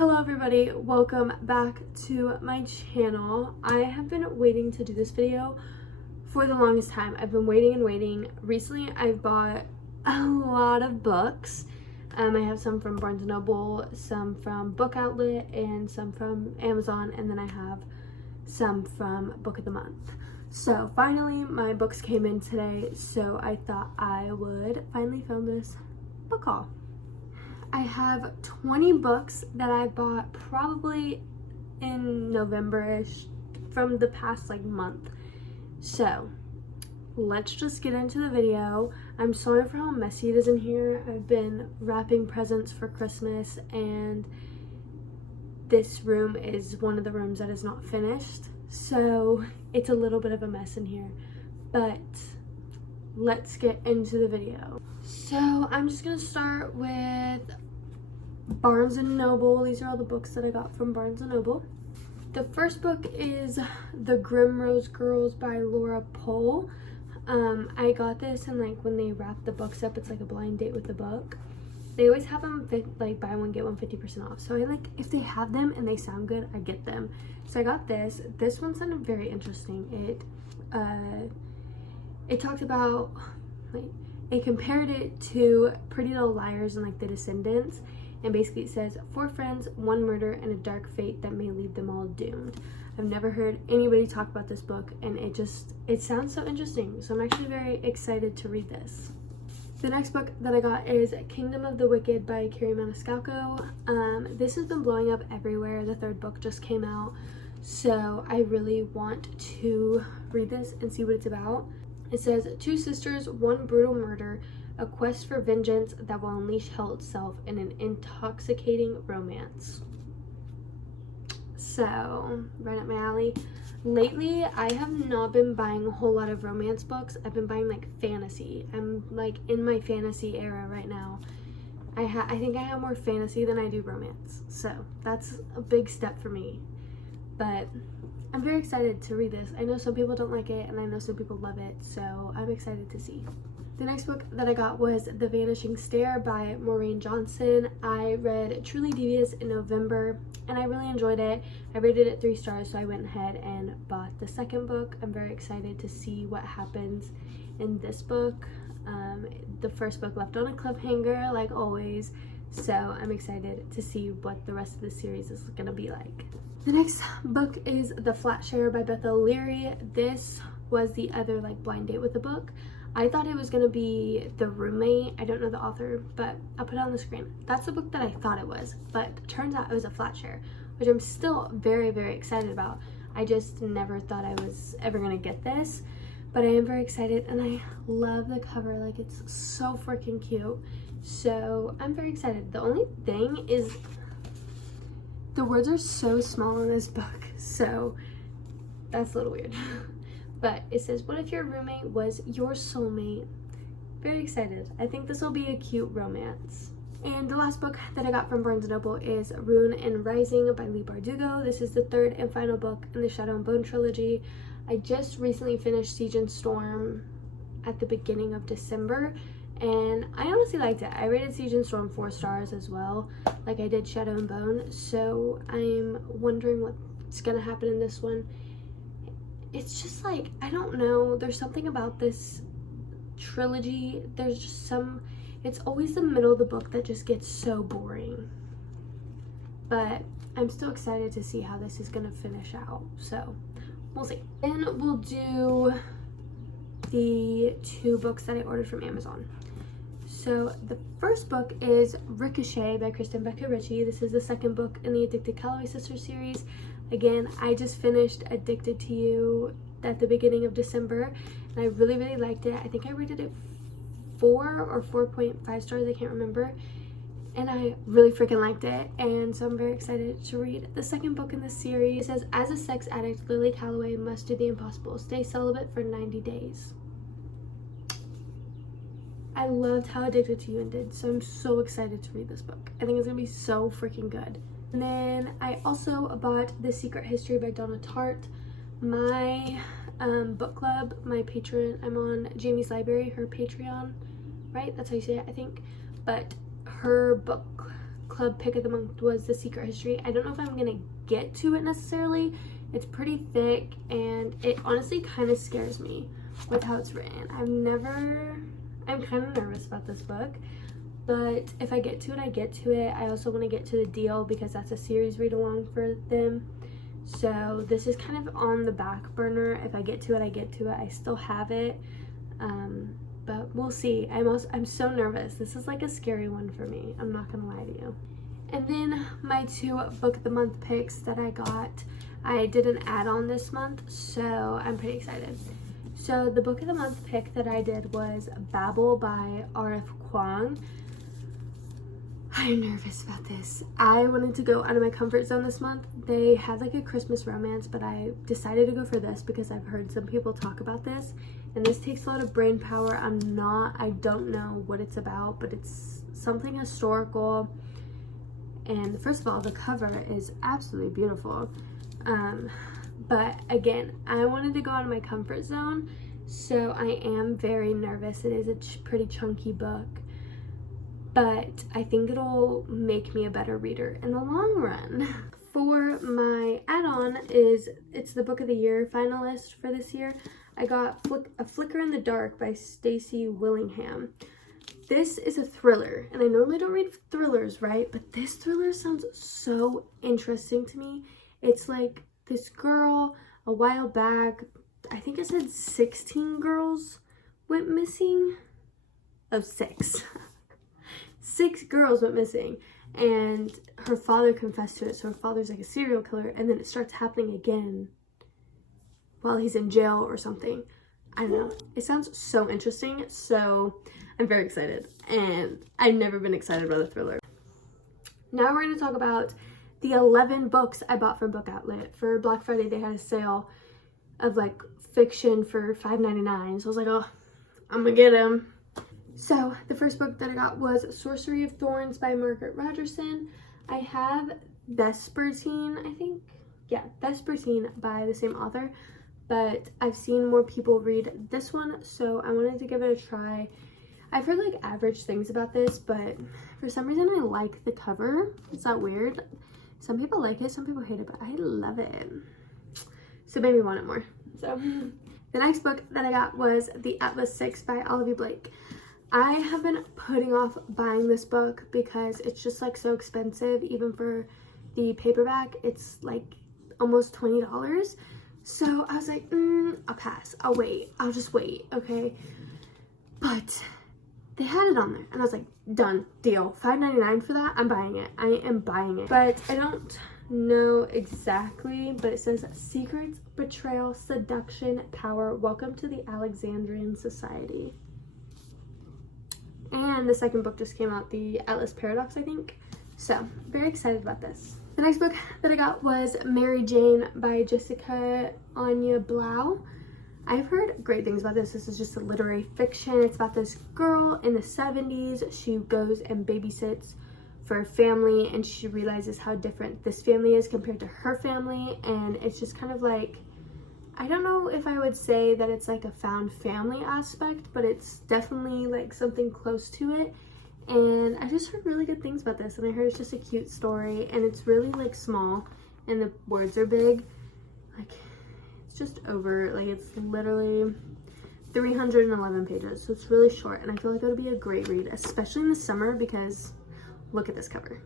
Hello everybody, welcome back to my channel. I have been waiting to do this video for the longest time. I've been waiting and waiting. Recently I've bought a lot of books. I have some from Barnes & Noble, some from Book Outlet, and some from Amazon, and then I have some from Book of the Month. So finally my books came in today, so I thought I would finally film this book haul. I have 20 books that I bought probably in November-ish from the past month. So let's just get into the video. I'm sorry for how messy it is in here. I've been wrapping presents for Christmas and this room is one of the rooms that is not finished. So it's a little bit of a mess in here, but let's get into the video. So I'm just gonna start with Barnes & Noble. These are all the books that I got from Barnes & Noble. The first book is The Grimrose Girls by Laura Pohl. I got this and when they wrap the books up, it's like a blind date with the book. They always have them buy one get one 50% off. So if they have them and they sound good, I get them. So I got this. This one sounded very interesting. It talked about it compared it to Pretty Little Liars and The Descendants. And basically it says, 4 friends, 1 murder, and a dark fate that may leave them all doomed. I've never heard anybody talk about this book, and it sounds so interesting. So I'm actually very excited to read this. The next book that I got is Kingdom of the Wicked by Kerri Maniscalco. This has been blowing up everywhere. The 3rd book just came out. So I really want to read this and see what it's about. It says, 2 sisters, 1 brutal murder, a quest for vengeance that will unleash hell itself in an intoxicating romance. So, right up my alley. Lately, I have not been buying a whole lot of romance books. I've been buying fantasy. I'm in my fantasy era right now. I think I have more fantasy than I do romance. So, that's a big step for me. But I'm very excited to read this. I know some people don't like it, and I know some people love it, so I'm excited to see. The next book that I got was The Vanishing Stair by Maureen Johnson. I read Truly Devious in November, and I really enjoyed it. I rated it 3 stars, so I went ahead and bought the 2nd book. I'm very excited to see what happens in this book. The 1st book left on a cliffhanger, like always, so I'm excited to see what the rest of the series is gonna be like. The next book is The Flat Share by Beth O'Leary. This was the other blind date with the book. I thought it was gonna be The Roommate. I don't know the author, but I'll put it on the screen. That's the book that I thought it was, but turns out it was a flat share, which I'm still very, very excited about. I just never thought I was ever gonna get this, but I am very excited, and I love the cover. It's so freaking cute. So I'm very excited. The only thing is the words are so small in this book, so that's a little weird. But it says, what if your roommate was your soulmate? Very excited. I think this will be a cute romance. And the last book that I got from Barnes & Noble is Rune and Rising by Leigh Bardugo. This is the 3rd and final book in the Shadow and Bone trilogy. I just recently finished Siege and Storm at the beginning of December, and I honestly liked it. I rated Siege and Storm 4 stars as well, like I did Shadow and Bone. So I'm wondering what's gonna happen in this one. It's just I don't know, there's something about this trilogy. There's just it's always the middle of the book that just gets so boring. But I'm still excited to see how this is gonna finish out, so we'll see. Then we'll do the 2 books that I ordered from Amazon. So the first book is Ricochet by Kristen Becker Ritchie. This is the 2nd book in the Addicted Calloway Sisters series. Again, I just finished Addicted to You at the beginning of December, and I really, really liked it. I think I rated it 4 or 4.5 stars, I can't remember. And I really freaking liked it, and so I'm very excited to read the 2nd book in this series. It says, as a sex addict, Lily Calloway must do the impossible. Stay celibate for 90 days. I loved how Addicted to You ended, so I'm so excited to read this book. I think it's gonna be so freaking good. And then I also bought The Secret History by Donna Tartt. My book club, my patron, I'm on Jamie's Library, her Patreon, right? That's how you say it, I think. But her book club pick of the month was The Secret History. I don't know if I'm gonna get to it necessarily. It's pretty thick and it honestly kind of scares me with how it's written. I'm kind of nervous about this book, but if I get to it, I get to it. I also want to get to The Deal because that's a series read along for them. So this is kind of on the back burner. If I get to it, I get to it. I still have it, but we'll see. I'm so nervous. This is like a scary one for me. I'm not gonna lie to you. And then my 2 book of the month picks that I got, I did an add-on this month, so I'm pretty excited. So the book of the month pick that I did was Babel by R.F. Kuang. I'm nervous about this. I wanted to go out of my comfort zone this month. They had like a Christmas romance, but I decided to go for this because I've heard some people talk about this, and this takes a lot of brain power. I don't know what it's about, but it's something historical. And first of all, the cover is absolutely beautiful. But again, I wanted to go out of my comfort zone, so I am very nervous. It is a pretty chunky book, but I think it'll make me a better reader in the long run. For my add-on it's the book of the year finalist for this year. I got A Flicker in the Dark by Stacey Willingham. This is a thriller, and I normally don't read thrillers, right? But this thriller sounds so interesting to me. It's like this girl, a while back, I think it said 16 girls went missing. Oh, 6. 6 girls went missing, and her father confessed to it, so her father's like a serial killer, and then it starts happening again while he's in jail or something. I don't know. It sounds so interesting, so I'm very excited, and I've never been excited about a thriller. Now we're going to talk about the 11 books I bought from Book Outlet. For Black Friday, they had a sale of like fiction for $5.99, so I was like, oh, I'm gonna get them. So the first book that I got was Sorcery of Thorns by Margaret Rogerson. I have Vespertine, I think. Yeah, Vespertine by the same author, but I've seen more people read this one, so I wanted to give it a try. I've heard like average things about this, but for some reason I like the cover. It's not weird. Some people like it, some people hate it, but I love it. So made me want it more. So the next book that I got was The Atlas Six by Olivia Blake. I have been putting off buying this book because it's just like so expensive. Even for the paperback, it's like almost $20. So I was like, I'll pass. I'll wait. I'll just wait, okay? But they had it on there, and I was like, done, deal. $5.99 for that? I'm buying it. I am buying it. But I don't know exactly, but it says Secrets, Betrayal, Seduction, Power. Welcome to the Alexandrian Society. And the second book just came out, The Atlas Paradox, I think. So, very excited about this. The next book that I got was Mary Jane by Jessica Anya Blau. I've heard great things about this. This is just a literary fiction. It's about this girl in the 70s. She goes and babysits for a family, and she realizes how different this family is compared to her family. And it's just kind of like, I don't know if I would say that it's like a found family aspect, but it's definitely like something close to it. And I just heard really good things about this, and I heard it's just a cute story, and it's really like small, and the words are big. Like, it's just over, like it's literally 311 pages, so it's really short, and I feel like it would be a great read, especially in the summer, because look at this cover.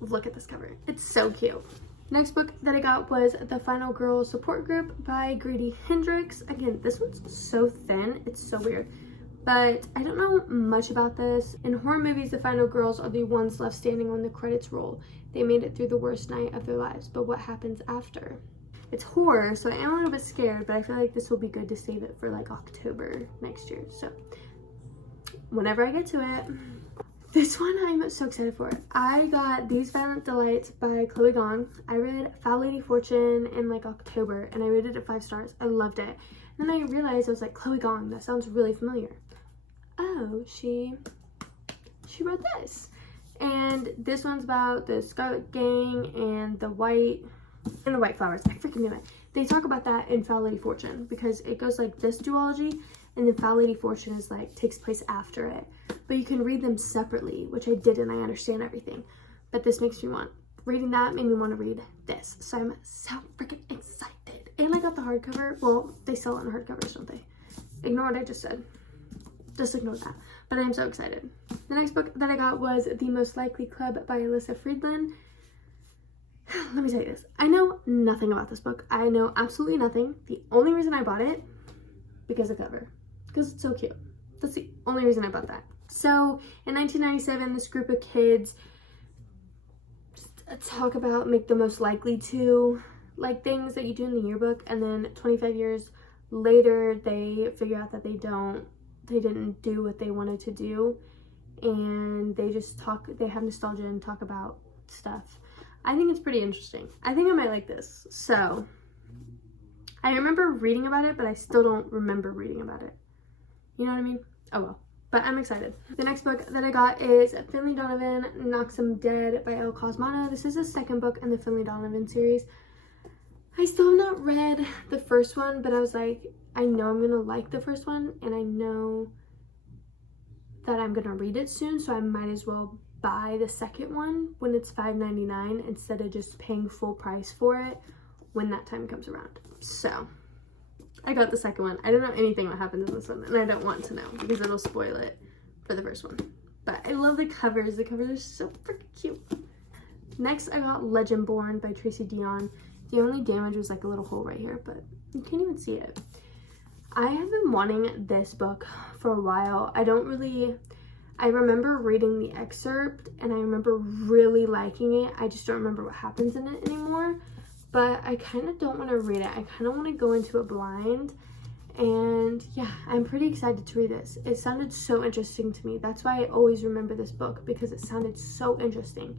Look at this cover. It's so cute. Next book that I got was The Final Girl Support Group by Grady Hendrix. Again, this one's so thin. It's so weird. But I don't know much about this. In horror movies, the final girls are the ones left standing when the credits roll. They made it through the worst night of their lives, but what happens after? It's horror, so I am a little bit scared, but I feel like this will be good to save it for like October next year. So whenever I get to it. This one I'm so excited for. I got These Violent Delights by Chloe Gong. I read Foul Lady Fortune in like October, and I rated it 5 stars. I loved it. And then I realized, I was like, Chloe Gong, that sounds really familiar. Oh, she wrote this. And this one's about the Scarlet Gang and the White Flowers. I freaking knew it. They talk about that in Foul Lady Fortune, because it goes like this duology, and then Foul Lady Fortune is like takes place after it. But you can read them separately, which I did, and I understand everything. but this makes me want, reading that made me want to read this. So I'm so freaking excited. And I got the hardcover. Well, they sell it in hardcovers, don't they? Ignore what I just said. Just ignore that. But I'm so excited. The next book that I got was The Most Likely Club by Alyssa Friedland. Let me tell you this. I know nothing about this book. I know absolutely nothing. The only reason I bought it, because of the cover. Because it's so cute. That's the only reason I bought that. So, in 1997, this group of kids talk about, make the most likely to, like things that you do in the yearbook, and then 25 years later, they figure out that they didn't do what they wanted to do, and they just talk, they have nostalgia and talk about stuff. I think it's pretty interesting. I think I might like this. So, I remember reading about it, but I still don't remember reading about it. You know what I mean? Oh well. But I'm excited. The next book that I got is Finlay Donovan Knocks 'Em Dead by Elle Cosmano. This is the second book in the Finlay Donovan series. I still have not read the first one, but I was like, I know I'm gonna like the first one, and I know that I'm gonna read it soon, so I might as well buy the second one when it's $5.99 instead of just paying full price for it when that time comes around. So I got the second one. I don't know anything what happens in this one, and I don't want to know because it'll spoil it for the first one. But I love the covers. The covers are so freaking cute. Next, I got Legendborn by Tracy Deonn. The only damage was like a little hole right here, but you can't even see it. I have been wanting this book for a while. I remember reading the excerpt, and I remember really liking it. I just don't remember what happens in it anymore. But I kind of don't want to read it. I kind of want to go into it blind. And yeah, I'm pretty excited to read this. It sounded so interesting to me. That's why I always remember this book, because it sounded so interesting.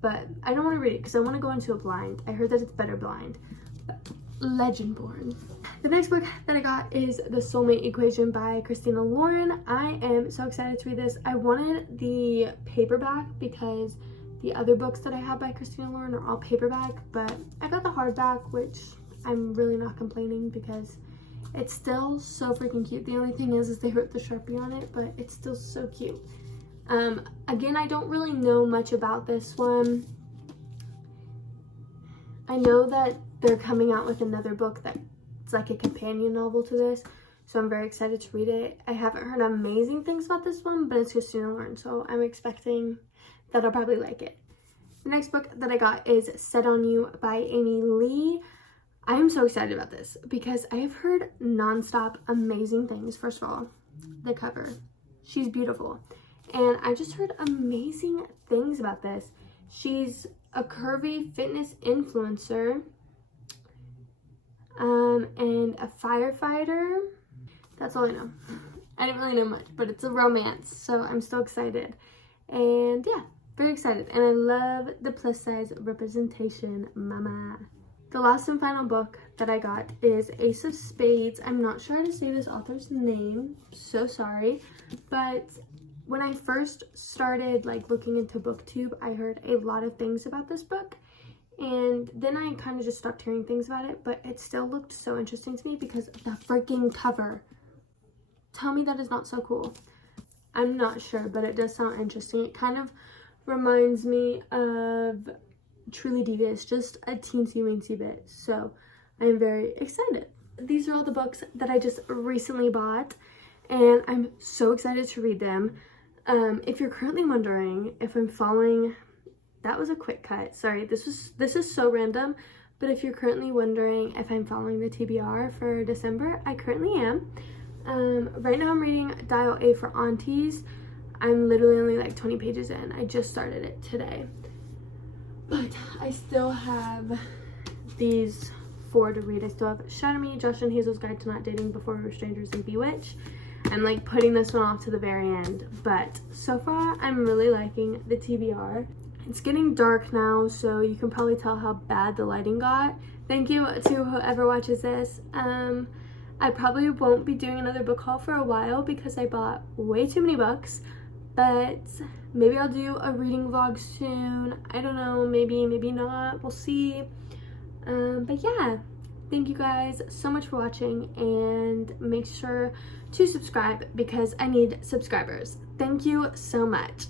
But I don't want to read it because I want to go into it blind. I heard that it's better blind. But Legendborn. The next book that I got is The Soulmate Equation by Christina Lauren. I am so excited to read this. I wanted the paperback because the other books that I have by Christina Lauren are all paperback, but I got the hardback, which I'm really not complaining because it's still so freaking cute. The only thing is they wrote the Sharpie on it, but it's still so cute. Again, I don't really know much about this one. I know that they're coming out with another book that's like a companion novel to this, so I'm very excited to read it. I haven't heard amazing things about this one, but it's Christina Lauren, so I'm expecting that I'll probably like it. The next book that I got is Set on You by Amy Lee. I am so excited about this because I have heard nonstop amazing things. First of all, the cover. She's beautiful. And I just heard amazing things about this. She's a curvy fitness influencer and a firefighter. That's all I know. I didn't really know much, but it's a romance, so I'm so excited. And yeah, very excited. And I love the plus size representation, mama. The last and final book that I got is Ace of Spades. I'm not sure how to say this author's name, so sorry. But when I first started like looking into BookTube, I heard a lot of things about this book. And then I kind of just stopped hearing things about it, but it still looked so interesting to me because the freaking cover. Tell me that is not so cool. I'm not sure, but it does sound interesting. It kind of reminds me of Truly Devious, just a teensy-weensy bit. So I'm very excited. These are all the books that I just recently bought, and I'm so excited to read them. If you're currently wondering if I'm following, that was a quick cut. Sorry, this is so random. But if you're currently wondering if I'm following the TBR for December, I currently am. Right now I'm reading Dial A for Aunties. I'm literally only like 20 pages in. I just started it today. But I still have these 4 to read. I still have Shatter Me, Josh and Hazel's Guide to Not Dating Before We Were Strangers, and Bewitched. I'm like putting this one off to the very end. But so far, I'm really liking the TBR. It's getting dark now, so you can probably tell how bad the lighting got. Thank you to whoever watches this. I probably won't be doing another book haul for a while because I bought way too many books, but maybe I'll do a reading vlog soon. I don't know, maybe not, we'll see. But yeah, thank you guys so much for watching, and make sure to subscribe because I need subscribers. Thank you so much.